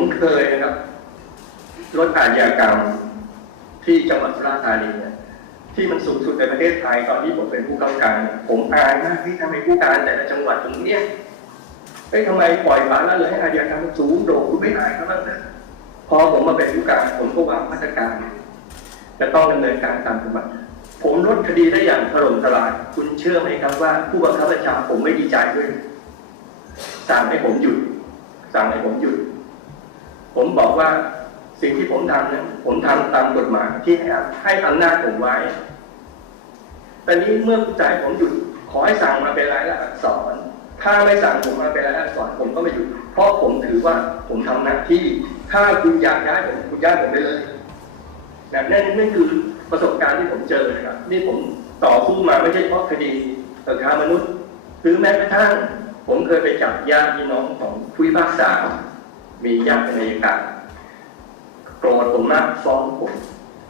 ผมเคยนะครับลดอาชญากรรมที่จังหวัดสุราษฎร์ธานีเนี่ยที่มันสูงสุดในประเทศไทยตอนที่ผมเป็นผู้กำกับผมอายมากที่ทำไมผู้การแต่ละจังหวัดตรงเนี้ยเอ้ยทำไมปล่อยปละละเลยให้อาชญากรรมสูงโด่งคุณไม่อายเขาบ้างนะพอผมมาเป็นผู้การผมก็วางมาตรการจะต้องดำเนินการตามกฎหมายผมลดคดีได้อย่างถล่มทลายคุณเชื่อไหมครับว่า ผู้บังคับบัญชาผมไม่ดีใจด้วยสั่งให้ผมหยุดสั่งให้ผมหยุด ผมบอกว่าสิ่งที่ผมทำเนี่ยผมทำตามกฎหมายที่ให้ให้อำนาจผมไว้ แต่นี้เมื่อผู้จ่ายผมหยุดขอให้สั่งมาเป็นรายลักษณ์อักษร ถ้าไม่สั่งผมมาเป็นรายลักษณ์อักษรผมก็ไม่หยุด เพราะผมถือว่าผมทำหน้าที่ ถ้าคุณอยากย้ายผมคุณย้ายผมได้เลยนะนั่นนั่นคือประสบการณ์ที่ผมเจอนะครับ นี่ผมต่อสู้มาไม่ใช่เพราะคดีค้ามนุษย์ หรือแม้กระทั่งผมเคยไปจับญาติพี่น้องของผู้พิพากษา มีญาติเป็นอัยการโกรธผมมากฟ้องผม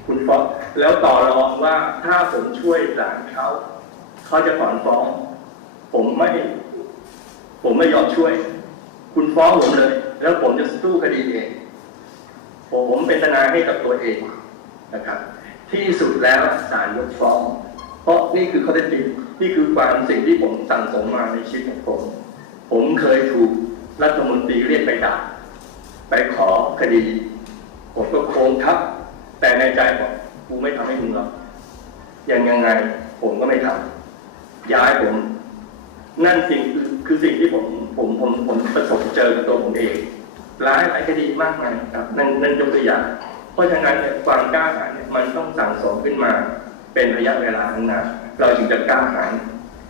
คุณฟ้องแล้วต่อรองว่าถ้าผมช่วยหลานเขาเขาจะถอนฟ้อง ผมไม่ ผมไม่ยอมช่วย คุณฟ้องผมเลย แล้วผมจะสู้คดีเองผมเป็นทนายให้กับตัวเองนะครับ ที่สุดแล้วศาลยกฟ้อง เพราะนี่คือข้อเท็จจริงนี่คือความสิ่งที่ผมสั่งสมมาในชีวิตของผม ผมเคยถูกรัฐมนตรีเรียกไปด่า ไปขอคดีผมก็โค้งทับ แต่ในใจบอกกูไม่ทำให้มึงหรอกยังยังไงผมก็ไม่ทำย้ายผม นั่นสิ่งคือคือสิ่งที่ผมผมผมผมประสบเจอกับตัวผมเองหลายหลายคดีมากมายครับนั่นนั่นยกตัวอย่างเพราะฉะนั้นเนี่ยความกล้าหาญเนี่ยมันต้องสั่งสมขึ้นมา เป็นระยะเวลาทั้งนั้นเราจึงจะกล้าหาญ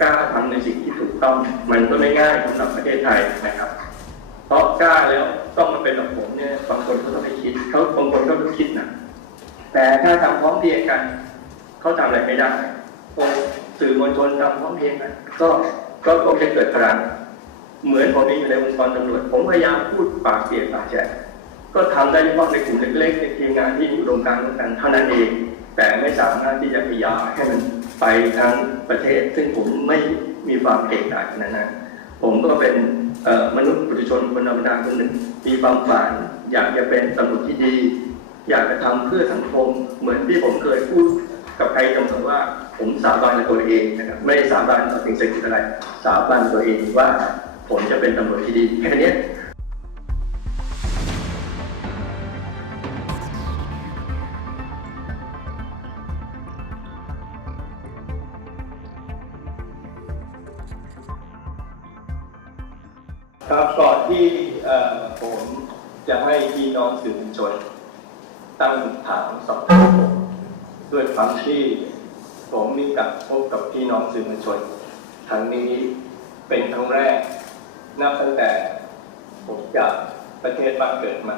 กล้าทำในสิ่งที่ถูกต้อง มันก็ไม่ง่ายสำหรับประเทศไทยนะครับ เพราะกล้าแล้วต้องมาเป็นแบบผมเนี่ยบางคนเขาต้องไปคิดเขาบางคนก็ต้องคิดนะแต่ถ้าทำพร้อมเพรียงกันเขาทำอะไรไม่ได้อ้สื่อมวลชนทำพร้อมเพรียงกันก็ก็คงจะเกิดพลังเหมือนผมเองอยู่ในองค์กรตำรวจผมพยายามพูดปากเปลี่ยนปากแฉะก็ทำได้เฉพาะในกลุ่มเล็กๆในทีมงานที่อุดมการณ์ร่วมกันเท่านั้นเอง แต่ไม่สามารถที่จะขยายให้มันไปทั้งประเทศ ซึ่งผมไม่มีความเก่งกาจขนาดนั้นผมก็เป็น มนุษย์ปุถุชนคนธรรมดาคนหนึ่ง มีความฝันอยากจะเป็นตำรวจที่ดี อยากจะทำเพื่อสังคม เหมือนที่ผมเคยพูดกับใครเสมอว่า ผมสาบานกับตัวเองนะครับไม่ได้สาบานต่อสิ่งศักดิ์สิทธิ์อะไร สาบานตัวเองว่าผมจะเป็นตำรวจที่ดีแค่นี้ พี่น้องสื่อมวลชนตั้งถามสอบถามผมด้วยความที่ผมมีกับพบกับพี่น้องสื่อมวลชนครั้งนี้เป็นครั้งแรก นับตั้งแต่ผมจากประเทศบ้านเกิดมา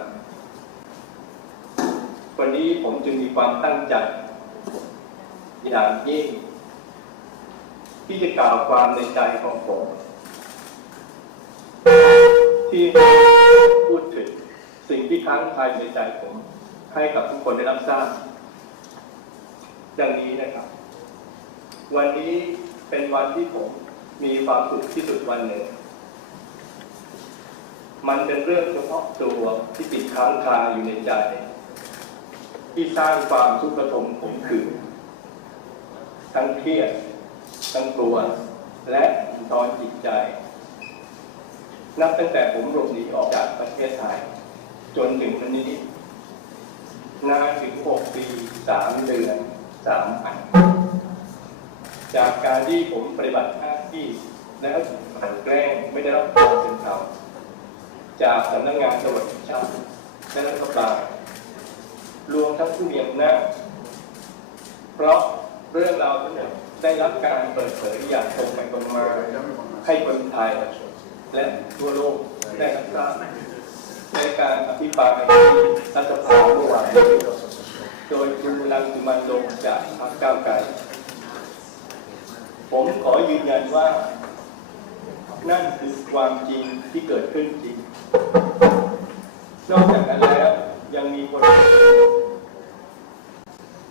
วันนี้ผมจึงมีความตั้งใจอย่างยิ่ง ที่จะกล่าวความในใจของผม ที่พูดถึง สิ่งที่ค้างคายในใจผม ให้กับทุกคนได้รับทราบดังนี้นะครับ วันนี้เป็นวันที่ผมมีความสุขที่สุดวันหนึ่ง มันเป็นเรื่องเฉพาะตัวที่ติดค้างคาอยู่ในใจ ที่สร้างความทุกข์ระทมผมขืนทั้งเครียด ทั้งกลัว และตอนจิตใจ นับตั้งแต่ผมหลบหนีออกจากประเทศไทย จนถึงวันนี้นานถึง6ปี3เดือน3วันจากการที่ผมปฏิบัติหน้าที่แล้วถูกกลั่นแกล้งไม่ได้รับความเป็นธรรมจากสำนักงานตำรวจแห่งชาติและรัฐบาลรวมทั้งผู้มีอำนาจเพราะเรื่องราวทั้งหมดได้รับการเปิดเผยอย่างตรงไปตรงมาให้คนไทยและทั่วโลกได้รับทราบ ในการอภิปรายในรัฐสภาเมื่อวานนี้โดยคุณรังสิมันต์โรมจากพรรคก้าวไกล ผมขอยืนยันว่า นั่นคือความจริงที่เกิดขึ้นจริง นอกจากนั้นแล้วยังมีคน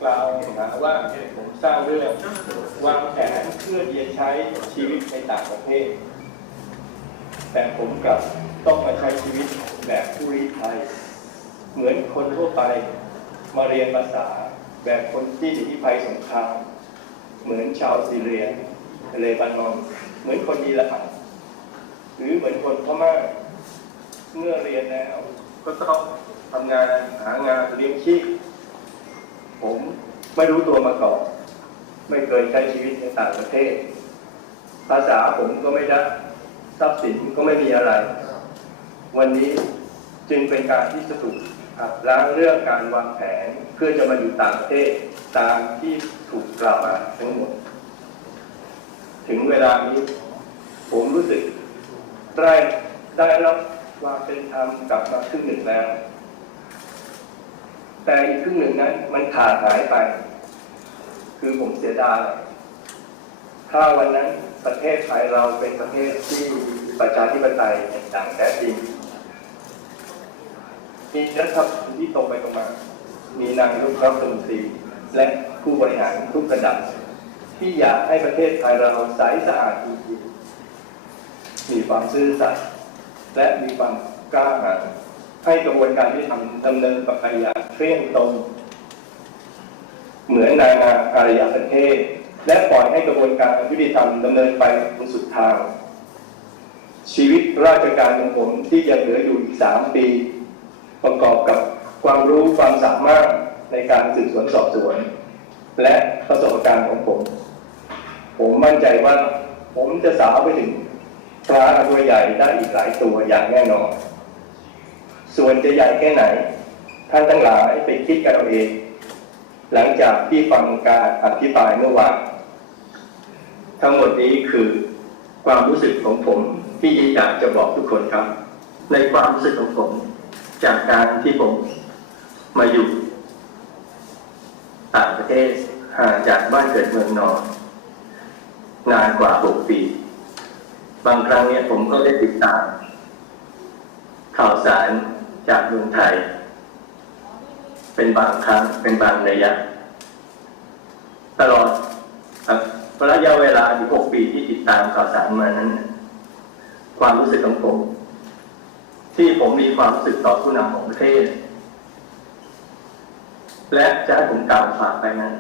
กล่าวหาว่าผมสร้างเรื่องวางแผนเพื่อที่จะใช้ชีวิตในต่างประเทศ แต่ผมกลับ ต้องมาใช้ชีวิตแบบผู้ริภัยเหมือนคนทั่วไปมาเรียนภาษาแบบคนที่หนีภัยสงคราม เหมือนชาวซีเรียเลบานอนเหมือนคนอิหร่านหรือเหมือนคนพม่าเมื่อเรียนแล้ว ก็ต้องทำงานหางานเลี้ยงชีพผมไม่รู้ตัวมาก่อนไม่เคยใช้ชีวิตในต่างประเทศ ภาษาผมก็ไม่ได้ทรัพย์สินก็ไม่มีอะไร วันนี้จึงเป็นการที่จะถูกหักล้างเรื่องการวางแผนเพื่อจะมาอยู่ต่างประเทศตามที่ถูกกล่าวมาทั้งหมด ถึงเวลานี้ ผมรู้สึกได้ได้รับความเป็นธรรมกลับมาครึ่งหนึ่งแล้ว แต่อีกครึ่งหนึ่งนั้นมันขาดหายไป คือผมเสียดายถ้าวันนั้นประเทศไทยเราเป็นประเทศที่ประชาธิปไตยอย่างแท้จริง มีรัฐบาลที่ตรงไปตรงมา มีนายกรัฐมนตรีและผู้บริหารทุกระดับ ที่อยากให้ประเทศไทยเราใสสะอาดจริงๆมีความซื่อสัตย์และมีความกล้าหาญให้กระบวนการที่ทำดำเนินไปอย่างเคร่งตรง เหมือนนายนาอารยประเทศ และปล่อยให้กระบวนการยุติธรรมดำเนินไปจนสุดทาง ชีวิตราชการของผมที่ยังเหลืออยู่อีกสามปี ประกอบกับความรู้ความสามารถในการสืบสวนสอบสวน และประสบการณ์ของผม ผมมั่นใจว่า ผมจะสาวไปถึงปลาตัวใหญ่ได้อีกหลายตัวอย่างแน่นอน ส่วนจะใหญ่แค่ไหน ท่านทั้งหลายไปคิดกันเอาเอง หลังจากที่ฟังการอภิปรายเมื่อวานทั้งหมดนี้คือความรู้สึกของผมที่อยากจะบอกทุกคนครับ ในความรู้สึกของผม จากการที่ผมมาอยู่ต่างประเทศห่างจากบ้านเกิดเมืองนอนนานกว่าหกปี บางครั้งเนี่ยผมก็ได้ติดตาม ข่าวสารจากเมืองไทย เป็นบางครั้งเป็นบางระยะ ตลอดครับระยะเวลาที่หกปีที่ติดตามข่าวสารมานั้น ความรู้สึกของผม ที่ผมมีความรู้สึกต่อผู้นำของประเทศ และจะให้ผมกล่าวฝากไปนั้น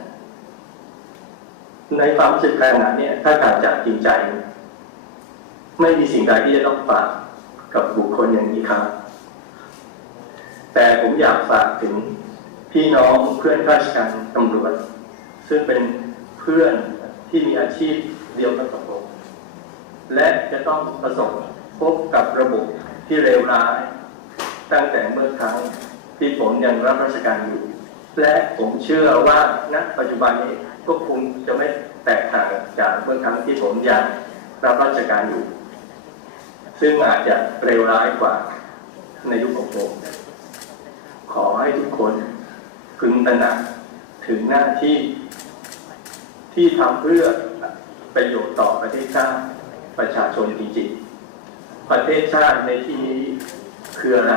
ในความรู้สึกขนาดนี้ถ้ากล่าวจากจริงใจ ไม่มีสิ่งใดที่จะต้องฝากกับบุคคลอย่างนี้ครับ แต่ผมอยากฝากถึงพี่น้องเพื่อนข้าราชการตำรวจ ซึ่งเป็นเพื่อนที่มีอาชีพเดียวกันกับผมและจะต้องประสบพบกับระบบ ที่เลวร้าย ตั้งแต่เมื่อครั้งที่ผมยังรับราชการอยู่ และผมเชื่อว่าณปัจจุบันนี้ก็คงจะไม่แตกต่างจากเมื่อครั้งที่ผมยังรับราชการอยู่ ซึ่งอาจจะเลวร้ายกว่าในยุคของผมขอให้ทุกคนพึงตระหนักถึงหน้าที่ที่ทำเพื่อประโยชน์ต่อประเทศชาติประชาชนจริงๆ ประเทศชาติในที่นี้คืออะไร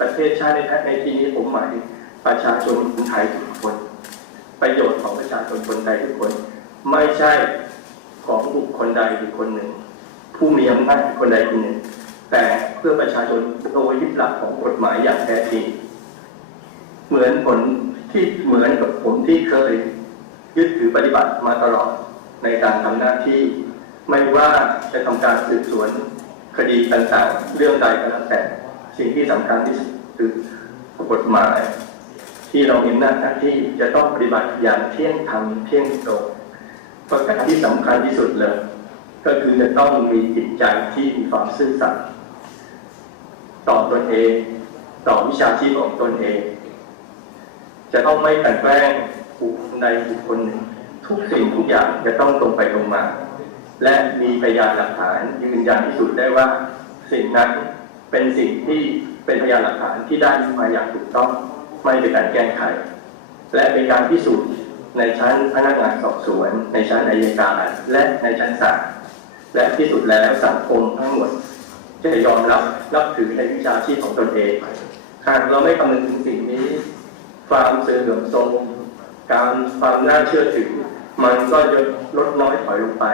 ประเทศชาติในในที่นี้ผมหมายประชาชนคนไทยทุกคน ประโยชน์ของประชาชนคนไทยทุกคน ไม่ใช่ของบุคคลใดบุคคลหนึ่ง ผู้มีอำนาจคนใดคนหนึ่ง แต่เพื่อประชาชนโดยยึดหลักของกฎหมายอย่างแท้จริงเหมือนผลที่เหมือนกับผมที่เคยยึดถือปฏิบัติมาตลอดในการทำหน้าที่ ไม่ว่าจะทำการสืบสวน คดีต่างๆ เรื่องใดก็แล้วแต่ สิ่งที่สำคัญที่สุดคือกฎหมาย ที่เรามีหน้าที่จะต้องปฏิบัติอย่างเที่ยงธรรมเที่ยงตรงประการที่สำคัญที่สุดเลย ก็คือจะต้องมีจิตใจที่มีความซื่อสัตย์ต่อตนเอง ต่อวิชาชีพของตนเอง จะต้องไม่กลั่นแกล้งบุคคลใดบุคคลหนึ่ง ทุกสิ่งทุกอย่างจะต้องตรงไปตรงมา และมีพยานหลักฐานยืนยันที่สุดได้ว่า สิ่งนั้นเป็นสิ่งที่เป็นพยานหลักฐานที่ได้มาอย่างถูกต้องไม่เป็นการแก้ไข และเป็นการพิสูจน์ในชั้นพนักงานสอบสวน ในชั้นอัยการและในชั้นศาลและที่สุดแล้วสังคมทั้งหมดจะยอมรับนับถือในวิชาชีพของตนเองหากเราไม่คำนึงถึงสิ่งนี้ ความเสื่อมโทรมการความน่าเชื่อถือ มันก็จะลดน้อยถอยลงไป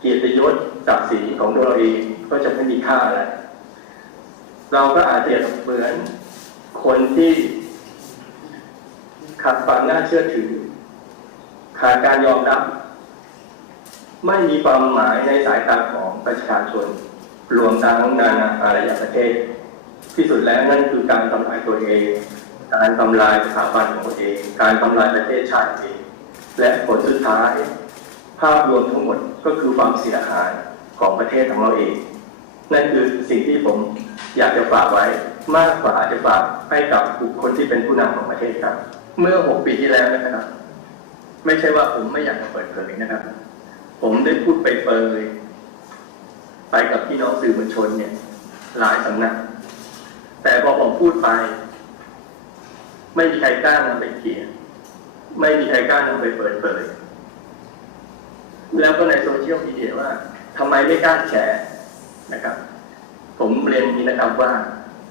เกียรติยศศักดิ์ศรีของตัวเราเองก็จะไม่มีค่าอะไรเราก็อาจจะเหมือนคนที่ขาดความน่าเชื่อถือ ขาดการยอมรับ ไม่มีความหมายในสายตาของประชาชน รวมทั้งนานาอารยประเทศ ที่สุดแล้วนั่นคือการทำลายตัวเอง การทำลายสถาบันของตัวเอง การทำลายประเทศชาติเอง และผลสุดท้าย ภาพรวมทั้งหมด ก็คือความเสียหายของประเทศของเราเอง นั่นคือสิ่งที่ผมอยากจะฝากไว้มากกว่าจะฝากให้กับบุคคลที่เป็นผู้นำของประเทศครับ เมื่อ 6 ปีที่แล้วนะครับ ไม่ใช่ว่าผมไม่อยากจะเปิดเผยนะครับ ผมได้พูดไปเปยไปกับพี่น้องสื่อมวลชนเนี่ย หลายสำนัก แต่พอผมพูดไป ไม่มีใครกล้านำไปเขียน ไม่มีใครกล้านำไปเปิดเผย แล้วก็ในโซเชียลมีเดียว่าทำไมไม่กล้าแชร์นะครับ ผมเรียนนี้นะครับว่า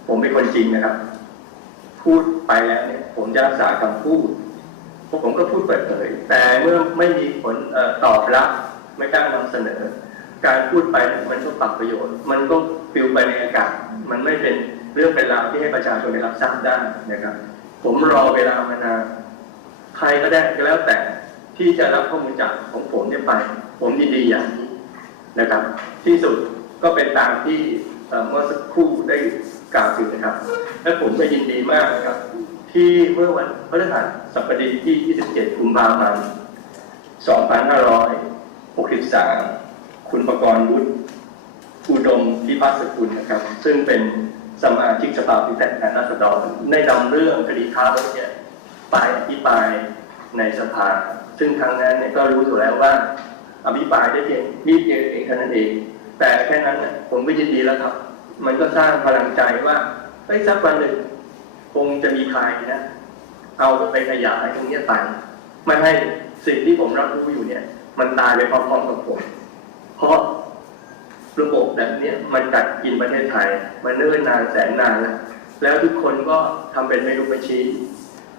ผมเป็นคนจริงนะครับ พูดไปแล้วเนี่ยผมจะรักษาคำพูดเพราะผมก็พูดเปิดเผยแต่เมื่อไม่มีผลออตอบรับไม่กล้านำเสนอ การพูดไปมันก็ปรับประโยชน์ มันก็ปลิวไปในอากาศ มันไม่เป็นเรื่องเป็นราวที่ให้ประชาชนได้รับทราบได้นะครับ ผมรอเวลามานานใครก็ได้ก็แล้วแต่ ที่จะรับข้อมูลจากของผมเนี่ยไป ผมยินดีอย่างนี้นะครับ ที่สุดก็เป็นตามที่เมื่อสักครู่ได้กล่าวถึงนะครับ และผมก็ยินดีมากนะครับ ที่เมื่อวันพฤหัสบดีที่ 27 กุมภาพันธ์ 2563 คุณประกรณ์วุฒิอุดมพิพัฒน์สกุลนะครับ ซึ่งเป็นสมาชิกสภาผู้แทนราษฎรได้นำเรื่องคดีค้ามนุษย์เนี่ยไปอภิปรายในสภา ซึ่งครั้งนั้นเนี่ยก็รู้อยู่แล้วว่าอภิปรายได้เพียงนิดเดียวเองแค่นั้นเอง แต่แค่นั้นเนี่ยผมก็ยินดีแล้วครับ มันก็สร้างพลังใจว่าเอ้สักวันหนึ่งคงจะมีใครนะเอาไปขยายตรงนี้ยไปไม่ให้สิ่งที่ผมรับรู้อยู่เนี่ย มันตายไปพร้อมๆกับผมเพราะระบบแบบเนี้ยมันกัดกินประเทศไทย มันเนิ่นนานแสนนานแล้วแล้วทุกคนก็ทำเป็นไม่รู้ไม่ชี้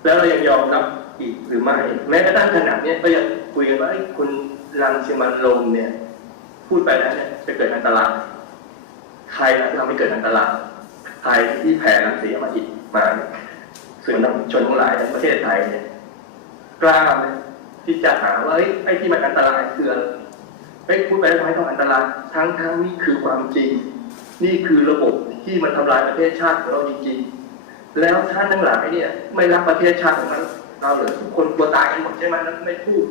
แล้วเรายังยอมรับ อีกหรือไม่ แม้กระทั่งขนาดเนี้ยก็ยังคุยกันว่าคุณรังสิมันต์โรมเนี่ย พูดไปแล้วเนี่ยจะเกิดอันตรายใครทำให้เกิดอันตรายใครที่แผ่รังสีอมาอีกมาเนี่ยส่วนชนทั้งหลายในประเทศไทยเนี่ยกล้าไหมที่จะหาว่าเฮ้ยไอ้ที่มันอันตรายคืออะไรเฮ้ยพูดไปแล้วทำไมต้องอันตรายทั้งทั้งนี่คือความจริง นี่คือระบบที่มันทำลายประเทศชาติของเราจริง ๆ แล้วท่านทั้งหลายเนี่ย ไม่รักประเทศชาติของมัน เราเหรือทุกคนกลัวตายกันหมดใช่ไหมแล้วไม่พูด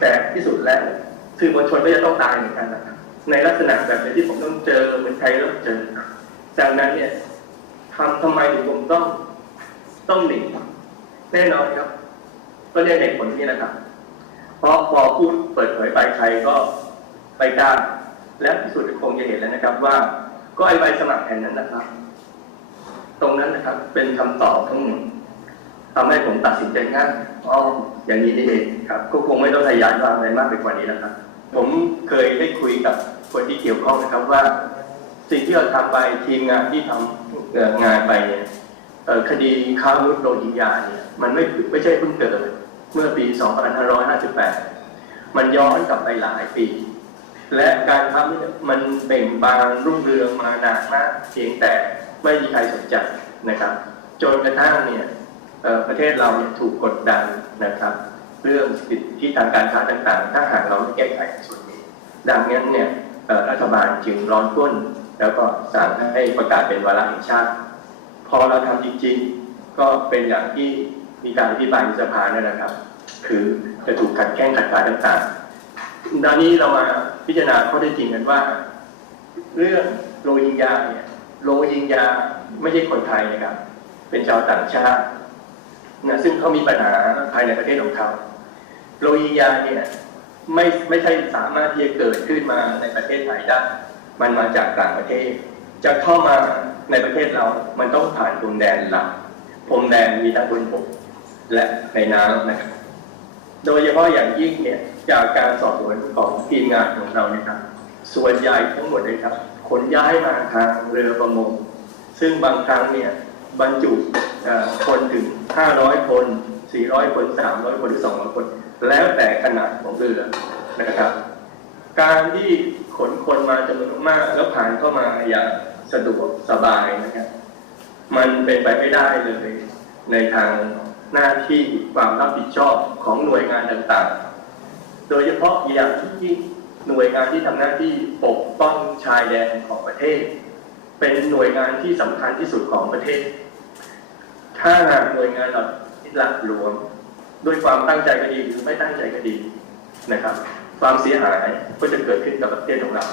แต่ที่สุดแล้วสื่อมวลชนก็จะต้องตายเหมือนกันนะครับในลักษณะแบบนี้ที่ผมต้องเจอเหมือนใครแล้วเจอดังนั้นเนี่ยทำทำไมถึงผมต้องต้องหนีแน่นอนครับ ก็เรียกเหตุผลนี้นะครับ เพราะพอพูดเปิดเผยไปใครก็ไปกล้าและที่สุดคงจะเห็นแล้วนะครับ ว่า ก็ไอใบสมัครแผ่นนั้นนะครับ ตรงนั้นนะครับ เป็นคำตอบทั้งหมด ทำให้ผมตัดสินใจง่ายอ๋ออย่างนี้นี่เองครับ ก็คงไม่ต้องขยายความอะไรมากไปกว่านี้นะครับ ผมเคยได้คุยกับคนที่เกี่ยวข้องนะครับว่า สิ่งที่เราทำไปทีมงานที่ทำเอ่องานไปเนี่ยคดีค้ามนุษย์โรฮิงญาเนี่ยมันไม่ไม่ใช่เพิ่งเกิดเมื่อปี 2558 มันย้อนกลับไปหลายปี และการทำเนี่ยมันเบ่งบานรุ่งเรืองมานานมากเพียงแต่ไม่มีใครสนใจนะครับ จนกระทั่งเนี่ย ประเทศเราเนี่ยถูกกดดันนะครับ เรื่องสิทธิทางการค้าต่างๆ ถ้าหากเราไม่แก้ไขในส่วนนี้ ดังนั้นเนี่ยรัฐบาลจึงร้อนก้น แล้วก็สั่งให้ประกาศเป็นวาระแห่งชาติ พอเราทำจริงๆ ก็เป็นอย่างที่มีการอภิปรายในสภานั่นนะครับ คือจะถูกขัดแข้งขัดขาต่างๆดานนี้เรามาพิจารณาข้อเท็จจริงกันว่า เรื่องโรฮิงญาเนี่ยโรฮิงญาไม่ใช่คนไทยนะครับ เป็นชาวต่างชาติ นะซึ่งเขามีปัญหาภายในประเทศของเขาโรฮิงญาเนี่ยไม่ไม่ใช่สามารถที่จะเกิดขึ้นมาในประเทศไทยได้ มันมาจากต่างประเทศ จะเข้ามาในประเทศเรา มันต้องผ่านพรมแดนหลักพรมแดนมีทั้งบนบกและในน้ำนะครับ โดยเฉพาะอย่างยิ่งเนี่ยจากการสอบสวนของทีมงานของเราเนี่ยครับ ส่วนใหญ่ทั้งหมดเลยครับ ขนย้ายมาทางเรือประมง ซึ่งบางครั้งเนี่ย บรรจุคนถึง 500 คน 400 คน 300 คนหรือ 200 คน แล้วแต่ขนาดของเรือนะครับ การที่ขนคนมาจำนวนมากแล้วผ่านเข้ามาอย่างสะดวกสบายนะครับ มันเป็นไปไม่ได้เลย ในทางหน้าที่ความรับผิดชอบของหน่วยงานต่างๆ โดยเฉพาะอย่างที่หน่วยงานที่ทำหน้าที่ปกป้องชายแดนของประเทศ เป็นหน่วยงานที่สำคัญที่สุดของประเทศ ถ้าหน่วยงานเหล่าหลักหลวม ด้วยความตั้งใจก็ดีหรือไม่ตั้งใจก็ดีนะครับ ความเสียหายก็จะเกิดขึ้นกับประเทศของเรา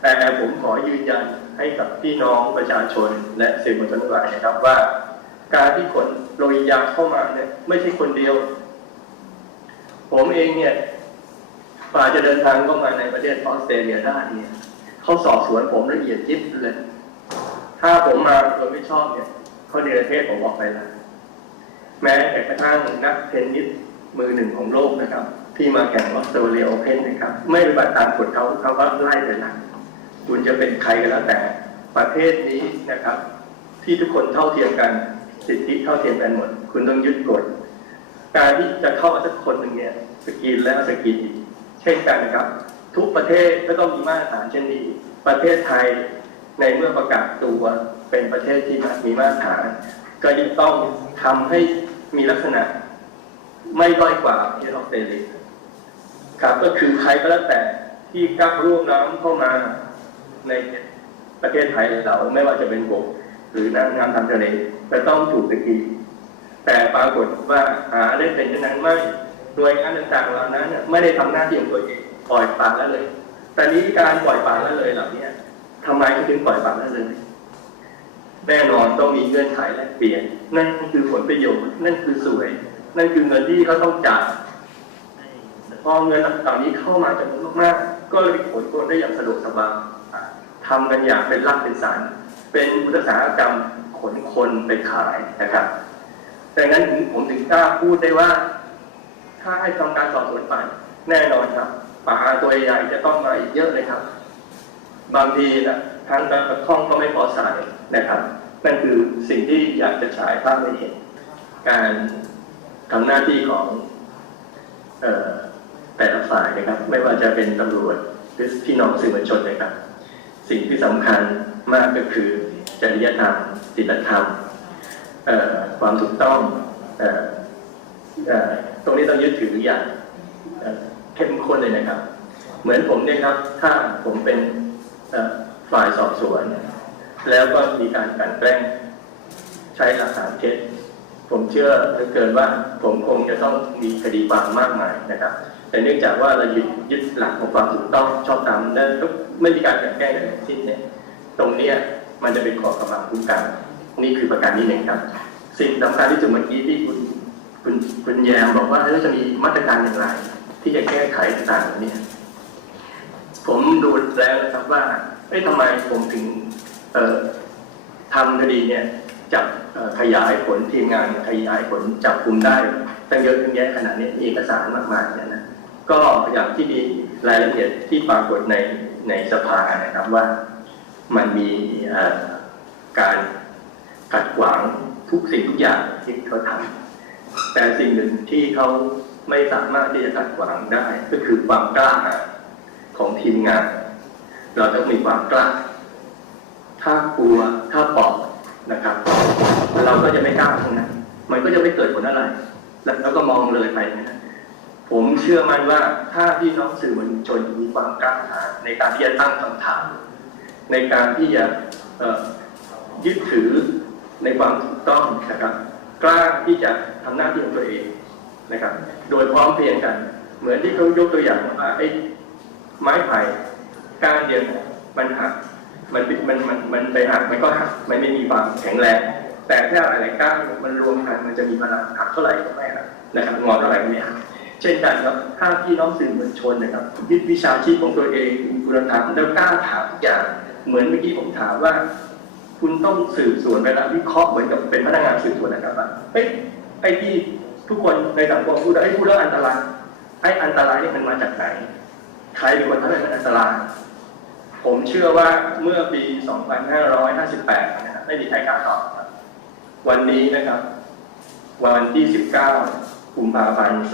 แต่ผมขอยืนยันให้กับพี่น้องประชาชน และสื่อมวลชนทั้งหลายนะครับว่า การที่คนโรฮิงญาเข้ามาเนี่ยไม่ใช่คนเดียว ผมเองเนี่ยกว่าจะเดินทางเข้ามาในประเทศออสเตรเลียได้เนี่ยเขาสอบสวนผมละเอียดยิบเลย ถ้าผมมาโดยไม่ชอบเนี่ยเขาเนรเทศผมออกไปแล้วแม้แต่กระทั่งนักเทนนิสมือหนึ่งของโลกนะครับ ที่มาแข่งออสเตรเลียโอเพนนะครับ ไม่ปฏิบัติตามกฎเขาเขาก็ไล่ไปละคุณจะเป็นใครก็แล้วแต่ประเทศนี้นะครับ ที่ทุกคนเท่าเทียมกัน สิทธิเท่าเทียมกันหมด คุณต้องยึดกฎการที่จะเข้ามาสักคนหนึ่งเนี่ยสกรีนแล้วสกรีนอีกเช่นกันนะครับ ทุกประเทศก็ต้องมีมาตรฐานเช่นนี้ ประเทศไทย ในเมื่อประกาศตัวเป็นประเทศที่มีมาตรฐาน ก็ยังต้องทำให้มีลักษณะไม่ด้อยกว่าประเทศออสเตรเลียครับก็คือใครก็แล้วแต่ที่ก้าวร่วมน้ำเข้ามาในประเทศไทยเราไม่ว่าจะเป็นบกหรือน้ำน้ำทางทะเลจะต้องถูกตะกีแต่ปรากฏว่าหาได้เป็นเช่นนั้นไม่โดยงานต่างๆเหล่านั้นไม่ได้ทำหน้าที่ของตัวเองปล่อยปละละเลย แต่นี้การปล่อยปละละเลยเหล่านี้ ทำไมถึงปล่อยปละละเลยแน่นอนต้องมีเงื่อนไขแลกเปลี่ยน นั่นคือผลประโยชน์นั่นคือสวย นั่นคือเงินที่เขาต้องจ่ายพอเงินเหล่านี้เข้ามาจำนวนมากๆก็เลยขนตัวได้อย่างสะดวกสบายทำกันอย่างเป็นรักเป็นสารเป็นอุตสาหกรรมขนคนไปขายนะครับดังนั้นผมถึงกล้าพูดได้ว่า ถ้าให้ทำการสอบสวนไปแน่นอนครับปลาตัวใหญ่จะต้องมาอีกเยอะเลยครับ บางทีนะทางการปกครองก็ไม่พอสายนะครับ นั่นคือสิ่งที่อยากจะฉายภาพให้เห็น การทำหน้าที่ของออแต่ละฝ่ายนะครับ ไม่ว่าจะเป็นตำรวจหรือพี่น้องสื่อมวลชนนะครับ สิ่งที่สำคัญมากก็คือจริยธรรมศีลธรรมความถูกต้องออตรงนี้ต้องยึดถืออย่างเข้มข้นเลยนะครับ เหมือนผมเนี่ยครับ ถ้าผมเป็น ฝ่ายสอบสวน แล้วก็มีการกันแกล้งใช้หลักฐานเท็จผมเชื่อเหลือเกินว่าผมคงจะต้องมีคดีความมากมายนะครับ แต่เนื่องจากว่าเรายึดยึดหลักของความถูกต้องชอบธรรมและไม่มีการกันแกล้งอะไรทั้งสิ้นเนี่ยตรงเนี้ยมันจะเป็นขอกำลังคุ้มกัน นี่คือประการที่หนึ่งครับ สิ่งสำคัญที่สุดเมื่อกี้ที่คุณคุณคุณแยมบอกว่าเราจะมีมาตรการอย่างไร ที่จะแก้ไขต่างๆเหล่านี้ ผมดูแล้วนะครับว่าเอ้ยทำไมผมถึงทำคดีเนี่ยจับขยายผลทีมงานขยายผลจับกลุ่มได้ตั้งเยอะตั้งแยะขนาดนี้มีเอกสารมากมายเนี่ยนะก็อย่างที่มีรายละเอียดที่ปรากฏในในสภานะครับว่ามันมีการขัดขวางทุกสิ่งทุกอย่างที่เขาทำแต่สิ่งหนึ่งที่เขาไม่สามารถที่จะขัดขวางได้ ก็คือความกล้าหาญ ของทีมงาน เราต้องมีความกล้า ถ้ากลัวถ้าปอบนะครับ เราก็จะไม่กล้าตรงนั้นมันก็จะไม่เกิดผลอะไร แล้วก็มองเลยไปนะผมเชื่อมั่นว่าถ้าพี่น้องสื่อมวลชนมีความกล้าหาญในการที่จะตั้งคำถาม ในการที่จะยึดถือในความถูกต้องนะครับ กล้าที่จะทำหน้าที่ของตัวเองนะครับ โดยพร้อมเพรียงกัน เหมือนที่เขายกตัวอย่างว่าไอ้ ไม้ไผ่ก้านเดียวมันหักมันมันมันมันไปหักมันก็หักมันไม่มีความแข็งแรง แต่ถ้าหลายๆก้านมันรวมกันมันจะมีพลังหักเท่าไหร่ก็ไม่หักนะครับงอเท่าไหร่ก็ไม่หักเช่นกันครับถ้าพี่น้องสื่อมวลชนนะครับยึดวิชาชีพของตัวเองมีคุณธรรมแล้วกล้าถามทุกอย่างเหมือนเมื่อกี้ผมถามว่า คุณต้องสืบสวนเวลาวิเคราะห์เหมือนกับเป็นพนักงานสืบสวนนะครับว่าเฮ้ยไอ้ที่ทุกคนในสังคมพูดว่าไอ้พูดเรื่องอันตรายไอ้อันตรายนี่มันมาจากไหน ใครเป็นคนทำให้มันอันตรายผมเชื่อว่าเมื่อปี 2558นะครับไม่มีใครกล้าตอบครับ วันนี้นะครับ วันที่ 19กุมภาพันธ์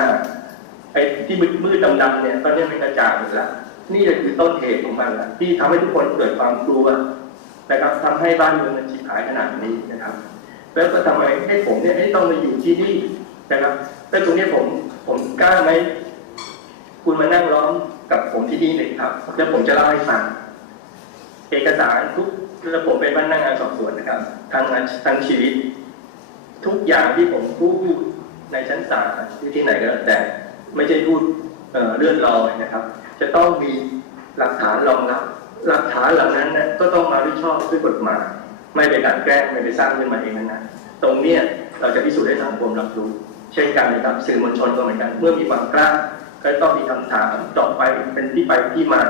2565 ไอ้ที่มืดมืดดำๆเนี่ยตอนนี้มันกระจ่างหมดแล้วนี่แหละคือต้นเหตุของมันแหละที่ทำให้ทุกคนเกิดความกลัวนะครับทำให้บ้านเมืองมันชิบหายขนาดนี้นะครับ แล้วก็ทำไมให้ผมเนี่ยให้ต้องมาอยู่ที่นี่นะครับแล้วตรงนี้ผมผมกล้าไหม คุณมานั่งล้อมกับผมที่นี่เลยครับแล้วผมจะเล่าให้ฟังเอกสารทุกแล้วผมเป็นพนักงานสอบสวนนะครับทั้งงานทั้งชีวิต ทุกอย่างที่ผมพูดในชั้นศาลที่ที่ไหนก็แล้วแต่ไม่ใช่พูดเลื่อนลอยนะครับ จะต้องมีหลักฐานรองรับ หลักฐานเหล่านั้นนะก็ต้องมาวิชอบด้วยกฎหมายไม่ไปดัดแกล้งไม่ไปสร้างขึ้นมาเองนะตรงเนี้ยเราจะพิสูจน์ให้สังคมรับรู้ เช่นกันนะครับสื่อมวลชนก็เหมือนกัน เมื่อมีความกล้า ก็ต้องมีคำถามต่อไปเป็นที่ไปที่มา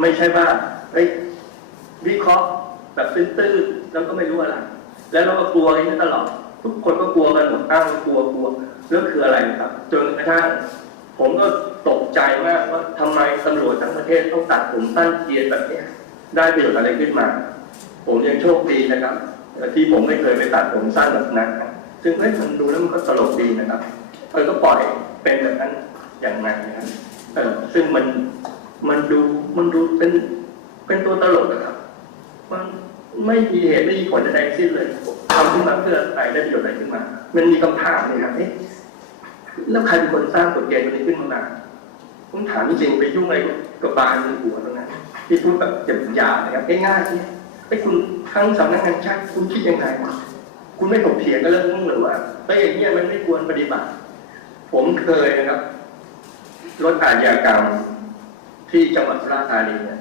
ไม่ใช่ว่าเฮ้ยวิเคราะห์แบบตื้นๆแล้วก็ไม่รู้อะไร แล้วเราก็กลัวอะไรนี่ตลอด ทุกคนก็กลัวกันหมดอ้างกลัวกลัวเรื่องคืออะไรครับ จนกระทั่งผมก็ตกใจมากว่าทำไมตำรวจทั้งประเทศต้องตัดผมสั้นเกียนแบบนี้ได้ประโยชน์อะไรขึ้นมา ผมยังโชคดีนะครับ ที่ผมไม่เคยไปตัดผมสั้นแบบนั้นซึ่งเฮ้ยมันดูแล้วมันก็ตลกดีนะครับเออก็ปล่อยเป็นแบบนั้น อย่างนั้นนะครับเออซึ่งมันมันดูมันดูเป็นเป็นตัวตลกนะครับ มันไม่มีเหตุไม่มีผลใดๆสิ้นเลยทำขึ้นมาเพื่ออะไรได้ประโยชน์อะไรขึ้นมา มันมีคำถามเลยครับเอ๊ะแล้วใครเป็นคนสร้างกฎเกณฑ์ตัวนี้ขึ้นมาผมถามจริงๆไปยุ่งอะไรกับบานในหัวตรงนั้นที่พูดแบบหยาบๆนะครับง่ายๆเนี่ยไอ้คุณทั้งสำนักงานชาติคุณคิดยังไงคุณไม่ถกเถียงกันเรื่องนู้นหรือว่าแต่อย่างเงี้ยมันไม่ควรปฏิบัติ ผมเคยนะครับ ลดอาชญากรรมที่จังหวัดสุราษฎร์ธานีเนี่ย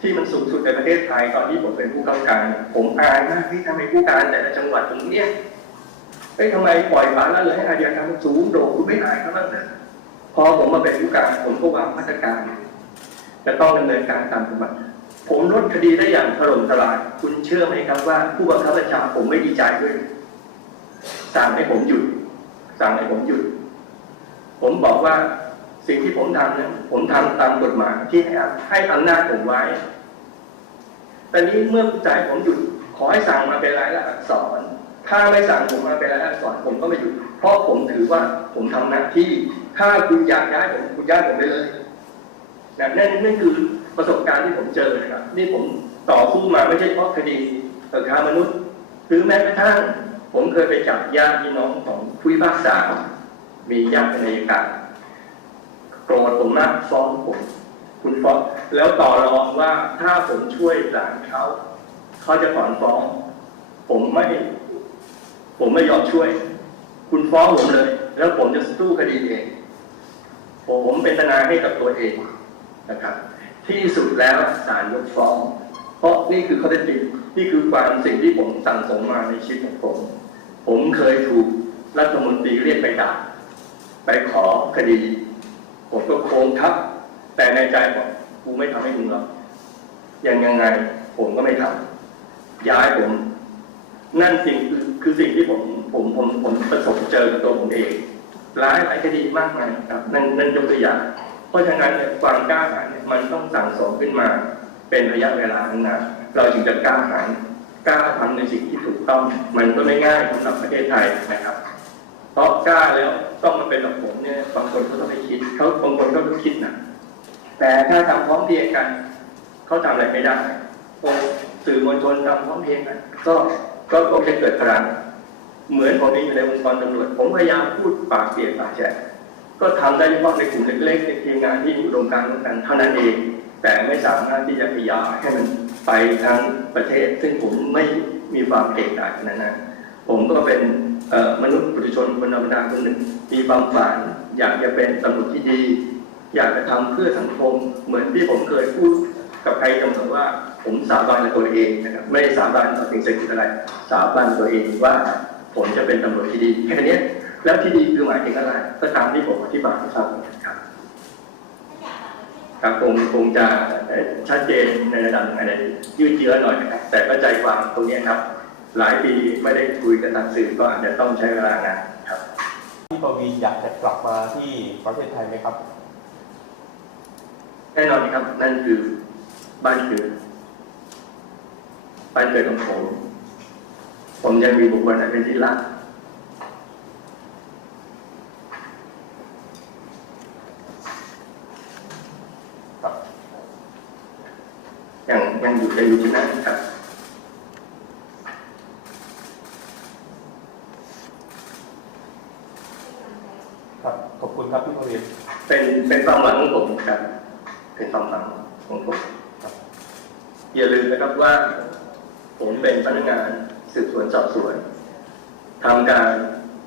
ที่มันสูงสุดในประเทศไทยตอนที่ผมเป็นผู้กำกับการผมอายมากที่ทำไมผู้การแต่ละจังหวัดตรงเนี้ยเอ้ยทำไมปล่อยปละละเลยให้อาชญากรรมมันสูงโด่งคุณไม่อายเขาบ้างนะพอผมมาเป็นผู้การผมก็วางมาตรการจะต้องดำเนินการตามกฎหมายผมลดคดีได้อย่างถล่มทลาย คุณเชื่อไหมครับว่า ผู้บังคับบัญชาผมไม่ดีใจด้วยสั่งให้ผมหยุดสั่งให้ผมหยุด ผมบอกว่า สิ่งที่ผมทำเนี่ยผมทำตามกฎหมายที่ให้ให้อำนาจผมไว้ แต่นี้เมื่อจ่ายผมหยุดขอให้สั่งมาเป็นรายละอักษร ถ้าไม่สั่งผมมาเป็นรายละอักษรผมก็ไม่หยุด เพราะผมถือว่าผมทำหน้าที่ ถ้าคุณอยากย้ายผมคุณย้ายผมได้เลยนะนั่นนั่นคือประสบการณ์ที่ผมเจอนะครับ นี่ผมต่อสู้มาไม่ใช่เพราะคดีเอ่อค้ามนุษย์ หรือแม้กระทั่งผมเคยไปจับญาติพี่น้องของผู้พิพากษา มีญาติเป็นอัยการ โกรธผมมากฟ้องผม คุณฟ้องแล้วต่อรองว่าถ้าผมช่วยหลานเขาเขาจะถอนฟ้อง ผมไม่ ผมไม่ยอมช่วย คุณฟ้องผมเลย แล้วผมจะสู้คดีเองผมเป็นทนายให้กับตัวเองนะครับ ที่สุดแล้วศาลยกฟ้อง เพราะนี่คือข้อเท็จจริงนี่คือความสิ่งที่ผมสั่งสมมาในชีวิตของผม ผมเคยถูกรัฐมนตรีเรียกไปด่าไปขอคดี ผมก็โค้งทับ แต่ในใจบอกกูไม่ทำให้มึงหรอกยังยังไง ผมก็ไม่ทำย้ายผม นั่นสิ่งคือคือสิ่งที่ผมผมผมผมประสบเจอกับตัวผมเองหลายหลายคดีมากมายครับนั่นนั่นยกตัวอย่างเพราะฉะนั้นเนี่ยความกล้าหาญเนี่ยมันต้องสั่งสมขึ้นมา เป็นระยะเวลาทั้งนั้นเราจึงจะกล้าหาญกล้าทำในสิ่งที่ถูกต้อง มันก็ไม่ง่ายสำหรับประเทศไทยนะครับ เพราะกล้าแล้วต้องมาเป็นแบบผมเนี่ยบางคนเขาต้องไปคิดเขาบางคนก็คิดนะแต่ถ้าทำพร้อมเพรียงกันเขาทำอะไรไม่ได้องสื่อมวลชนทำพร้อมเพรียงกันก็ก็คงจะเกิดพลังเหมือนผมเองอยู่ในองค์กรตำรวจผมพยายามพูดปากเปลี่ยนปากแฉะก็ทำได้เฉพาะในกลุ่มเล็กๆในทีมงานที่อยู่ตรวมการร่วมกันเท่านั้นเอง แต่ไม่สามารถที่จะขยายให้มันไปทั้งประเทศ ซึ่งผมไม่มีความเก่งกาจขนาดนั้นผมก็เป็น มนุษย์ปุถุชนคนธรรมดาคนหนึ่ง มีความฝันอยากจะเป็นตำรวจที่ดี อยากจะทำเพื่อสังคม เหมือนที่ผมเคยพูดกับใครกำหนว่าผมสาบานกับตัวเองนะครับไม่ได้สาบานต่อสิ่งศักดิ์สิทธิ์อะไร สาบานตัวเองว่าผมจะเป็นตำรวจที่ดีแค่นี้แล้วที่ดีคือหมายถึงอะไรก็ตามที่ผมอธิบายให้ฟังครับครับคงคงจะชัดเจนในระดับหนึ่งอะไรยืดเยื้อหน่อยนะครับแต่ก็ใจความตรงนี้ครับ หลายปีไม่ได้คุยกันทางสื่อก็อาจจะต้องใช้เวลานานครับพี่ปวีณอยากจะกลับมาที่ประเทศไทยไหมครับ แน่นอนครับนั่นคือบ้านเกิดบ้านเกิดของผม ผมยังมีบุคคลอันเป็นที่รักครับยังยังอยู่ในอยู่ที่นั่นครับ ครับขอบคุณครับพี่ประวิน เป็นเป็นความหวังของผมครับ เป็นความหวังของผมอย่าลืมนะครับว่า ผมเป็นพนักงานสืบสวนสอบสวนทำการ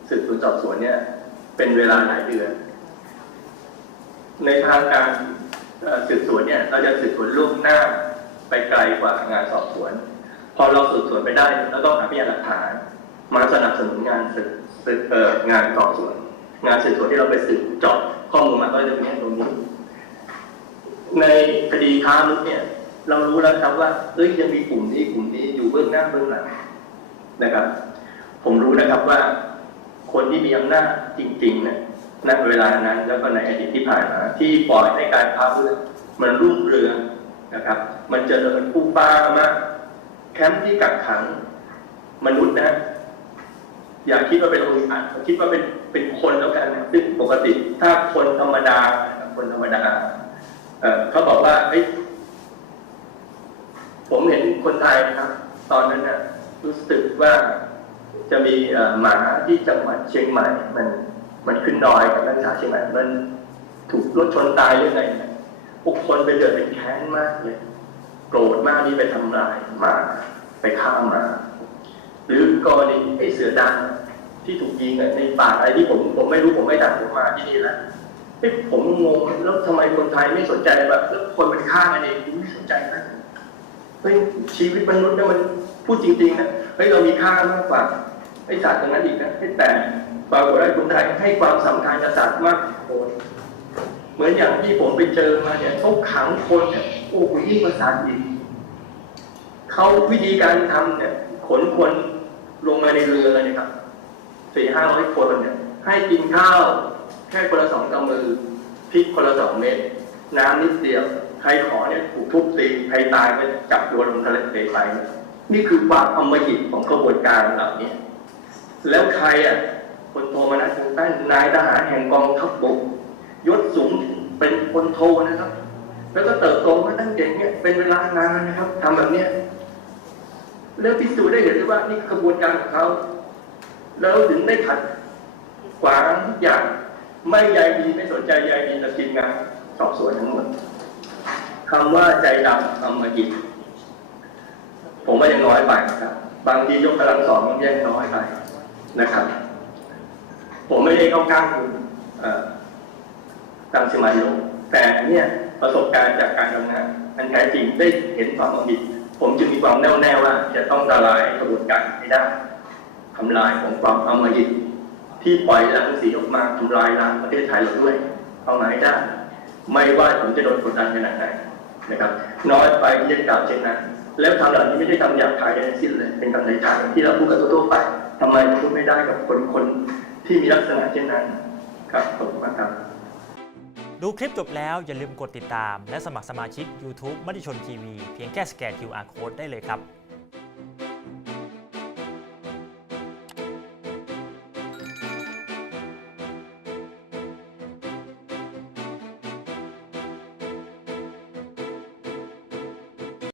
สืบสวนสอบสวนเนี่ย เป็นเวลาหลายเดือน ในทางการสืบสวนเนี่ย เราจะสืบสวนล่วงหน้าไปไกลกว่างานสอบสวน พอเราสืบสวนไปได้เราต้องหาพยานหลักฐาน มาสนับสนุนงานสืบงานสอบสวน งานสืบสวนที่เราไปสืบเจาะข้อมูลมาก็จะเป็นตรงนี้ ในคดีค้ามนุษย์เนี่ย เรารู้แล้วครับว่าเอ้ยยังมีกลุ่มนี้กลุ่มนี้อยู่เบื้องหน้าเบื้องหลังนะครับ ผมรู้นะครับว่า คนที่มีอำนาจจริงๆเนี่ยณเวลานั้นแล้วก็ในอดีตที่ผ่านมาที่ปล่อยให้การค้ามนุษย์มันรุ่งเรืองนะครับ มันเจริญผู้ฟ้ามากแคมป์ที่กักขังมนุษย์นะ อย่าคิดว่าเป็นองค์อัดคิดว่าเป็น เป็นคนแล้วกันซึ่งปกติถ้าคนธรรมดาคนธรรมดาเขาบอกว่าเอ้ยผมเห็นคนไทยนะครับ ตอนนั้นนะรู้สึกว่าจะมีหมาที่จังหวัดเชียงใหม่ มันมันขึ้นดอยกับนักศึกษาเชียงใหม่ มันถูกรถชนตายหรือไงนะพวกคนไปเดือดเป็นแค้นมากเลยโกรธมากที่ไปทำลายหมาไปฆ่าหมาหรือกรณีไอ้เสือดำ ที่ถูกยิงในป่าอะไรที่ผมผมไม่รู้ผมไม่ดักผมมาที่นี่แล้วเฮ้ยผมงงแล้วทำไมคนไทยไม่สนใจแบบแล้วคนมันฆ่ากันเองไม่สนใจนะเฮ้ยชีวิตมนุษย์เนี่ยมันพูดจริงๆนะเฮ้ยเรามีค่ามากกว่าไอ้สัตว์ตรงนั้นอีกนะให้แต่ปรากฏว่าคนไทยให้ความสำคัญกับสัตว์มากกว่าคนเหมือนอย่างที่ผมไปเจอมาเนี่ยเขาขังคนเนี่ยโอ้โหยิ่งกว่าสัตว์อีกเขาวิธีการทำเนี่ยขนคนลงมาในเรือเลยนะครับ สี่ห้าร้อยคนเนี่ยให้กินข้าวแค่คนละสองกำมือพริกคนละสองเม็ดน้ำนิดเดียวใครขอเนี่ยถูกทุบตีใครตายก็จับโยนลงทะเลไปนี่คือความอำมหิตของกระบวนการเหล่านี้แล้วใครอะคนโทมานะทางใต้งนายทหารแห่งกองทัพบกยศสูงเป็นคนโทนะครับ แล้วก็เติบโตมาตั้งแต่เนี่ยเป็นเวลานานนะครับทำแบบเนี้ยแล้วพิสูจน์ได้เห็นเลยว่านี่กระบวนการของเขา แล้วถึงได้ขัดขวางทุกอย่างไม่ใยดีไม่สนใจใยดีต่อทีมงานสอบสวนทั้งหมดคำว่าใจดำอำมหิตผมว่ายังน้อยไปนะครับ บางทียกกำลังสองมันยังน้อยไปนะครับ ผมไม่ได้เข้าข้างคุณตังสิมาโยแต่เนี่ยประสบการณ์จากการทำงานอันแท้จริงได้เห็นความอำมหิตผมจึงมีความแน่วแน่ว่าจะต้องละลายกระบวนการให้ได้ ทำลายของความอำมหิตที่ปล่อยรังสีออกมาทำลายล้างประเทศไทยเราด้วยเอามาให้ได้ไม่ว่าผมจะโดนกดดันขนาดไหนนะครับ น้อยไปที่จะกล่าวเช่นนั้นแล้วทำเหล่านี้ไม่ได้ทำหยาบคายใดทั้งสิ้นเลย เป็นคำในใจที่เราพูดกันทั่วไปทำไมพูดไม่ได้กับคนคนที่มีลักษณะเช่นนั้นครับขอบคุณมากครับดูคลิปจบแล้วอย่าลืมกดติดตาม และสมัครสมาชิก YouTube มติชนทีวีเพียงแค่สแกน QR Code ได้เลยครับ